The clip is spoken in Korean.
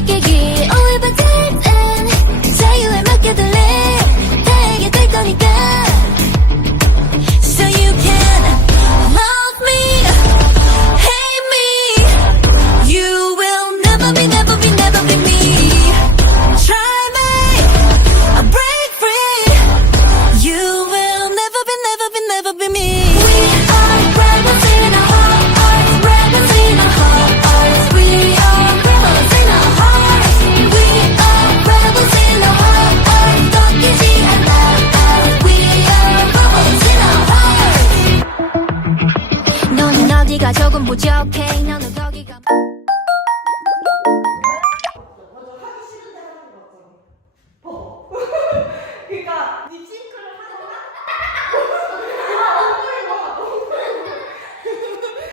gigi. 네가 조금 부족해. 너는